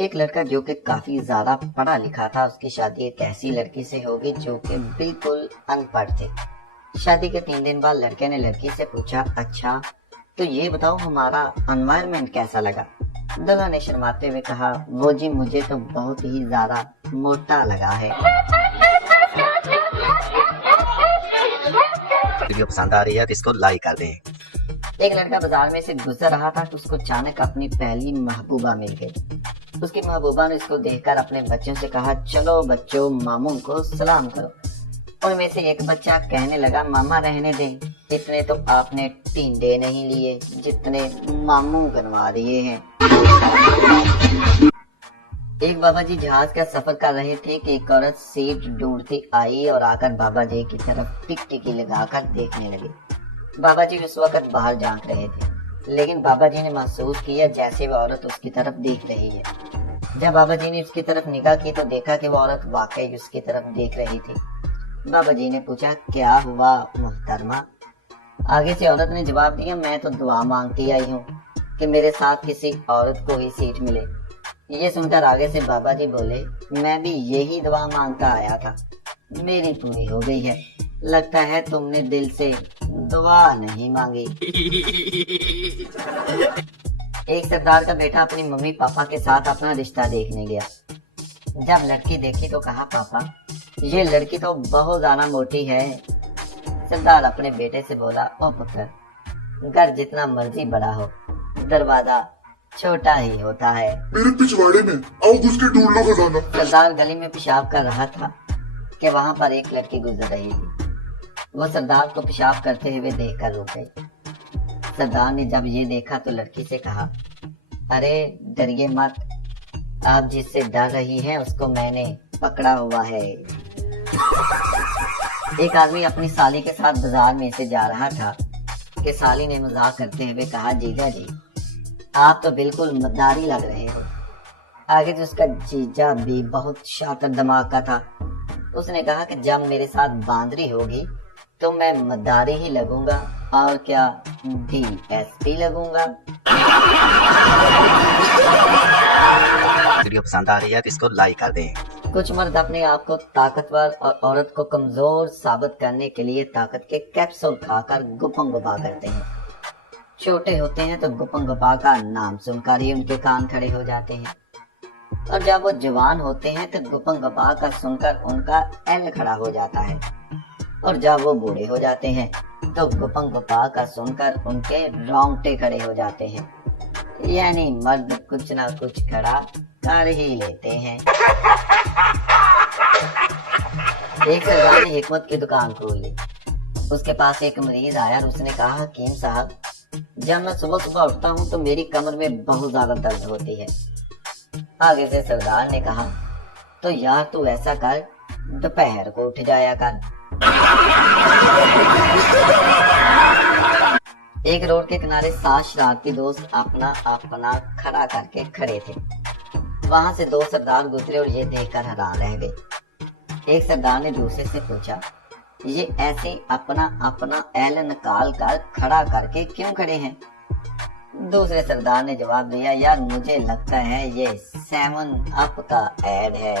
ایک لڑکا جو کہ کافی زیادہ پڑھا لکھا تھا، اس کی شادی ایک ایسی لڑکی سے ہوگی جو کہ بالکل ان پڑھ تھی۔ شادی کے 3 دن بعد لڑکے نے لڑکی سے پوچھا، اچھا تو یہ بتاؤ ہمارا انوائرمنٹ کیسا لگا؟ دلہا نے شرماتے ہوئے کہا، وہ جی مجھے تو بہت ہی زیادہ موٹا لگا ہے۔ ویڈیو پسند آ رہی ہے تو اس کو لائک کر دیں۔ ایک لڑکا بازار میں سے گزر رہا تھا کہ اس کو اچانک اپنی پہلی محبوبہ مل گئی۔ اس کی محبوبہ نے اس کو دیکھ کر اپنے بچوں سے کہا، چلو بچوں ماموں کو سلام کرو۔ ان میں سے ایک بچہ کہنے لگا، ماما رہنے دیں، اتنے تو آپ نے ٹینڈے نہیں لیے جتنے ماموں گنوا دیے ہیں۔ ایک بابا جی جہاز کا سفر کر رہے تھے کہ ایک عورت سیٹ ڈھونڈتی آئی اور آ کر بابا جی کی طرف ٹکٹکی لگا کر دیکھنے لگی۔ بابا جی اس وقت باہر جھانک رہے تھے، لیکن بابا جی نے محسوس کیا جیسے وہ عورت اس کی طرف دیکھ رہی ہے۔ جب بابا جی نے اس کی طرف نگاہ کی تو دیکھا کہ وہ عورت واقعی اس کی طرف دیکھ رہی تھی۔ بابا جی نے پوچھا، کیا ہوا محترمہ؟ آگے سے عورت نے جواب دیا، میں تو دعا مانگتی آئی ہوں کہ میرے ساتھ کسی عورت کو ہی سیٹ ملے۔ یہ سن کر آگے سے بابا جی بولے، میں بھی یہی دعا مانگتا آیا تھا، میری پوری ہو گئی ہے، لگتا ہے تم نے دل سے دعا نہیں مانگی۔ ایک سردار کا بیٹا اپنی ممی پاپا کے ساتھ اپنا رشتہ دیکھنے گیا۔ جب لڑکی دیکھی تو کہا، پاپا یہ لڑکی تو بہت زیادہ موٹی ہے۔ سردار اپنے بیٹے سے بولا، او پتر، گھر جتنا مرضی بڑا ہو دروازہ چھوٹا ہی ہوتا ہے۔ میرے پچھواڑے میں آؤ گھس کے ڈھونڈ لو خزانہ۔ سردار گلی میں پیشاب کر رہا تھا کہ وہاں پر ایک لڑکی گزر رہی تھی۔ وہ سردار کو پیشاب کرتے ہوئے دیکھ کر رک گئی۔ سردار نے جب یہ دیکھا تو لڑکی سے کہا، ارے ڈریے مت، آپ جس سے ڈر رہی ہیں اس کو میں نے پکڑا ہوا ہے۔ ایک آدمی اپنی سالی کے ساتھ بازار میں سے جا رہا تھا کہ سالی نے مذاق کرتے ہوئے کہا، جیجا جی آپ تو بالکل مداری لگ رہے ہو۔ آگے جو اس کا جیجا بھی بہت شاطر دماغ کا تھا، اس نے کہا کہ جب میرے ساتھ باندری ہوگی تو میں مداری ہی لگوں گا، اور کیا DSP لگوں گا۔ ویڈیو پسند آ رہی ہے تو اس کو لائک کر دیں۔ کچھ مرد اپنے آپ کو طاقتور اور عورت کو کمزور ثابت کرنے کے لیے طاقت کے کیپسول کھا کر گپن گپا کرتے ہیں۔ چھوٹے ہوتے ہیں تو گپن گپا کا نام سن کر ہی ان کے کان کھڑے ہو جاتے ہیں، اور جب وہ جوان ہوتے ہیں تو گپن گپا کا سن کر ان کا ایل کھڑا ہو جاتا ہے، اور جب وہ بوڑھے ہو جاتے ہیں تو گپن گپا کا سن کر ان کے رونگٹے کھڑے ہو جاتے ہیں۔ یعنی مرد کچھ نہ کچھ کھڑا کر ہی لیتے ہیں۔ ایک سردار نے حکمت کی دکان کھول لی۔ اس کے پاس ایک مریض آیا اور اس نے کہا، حکیم صاحب جب میں صبح صبح اٹھتا ہوں تو میری کمر میں بہت زیادہ درد ہوتی ہے۔ آگے سے سردار نے کہا، تو یار تو ایسا کر، دوپہر کو اٹھ جایا کر۔ ایک روڈ کے کنارے 7 شرارتی دوست اپنا کھڑا کر کے کھڑے تھے۔ وہاں سے 2 سردار گزرے اور یہ دیکھ کر حیران رہ گئے۔ ایک سردار نے دوسرے سے پوچھا، یہ ایسے اپنا ایل نکال کر کھڑا کر کے کیوں کھڑے ہیں؟ دوسرے سردار نے جواب دیا، یار مجھے لگتا ہے یہ 7 اپ کا ایڈ ہے۔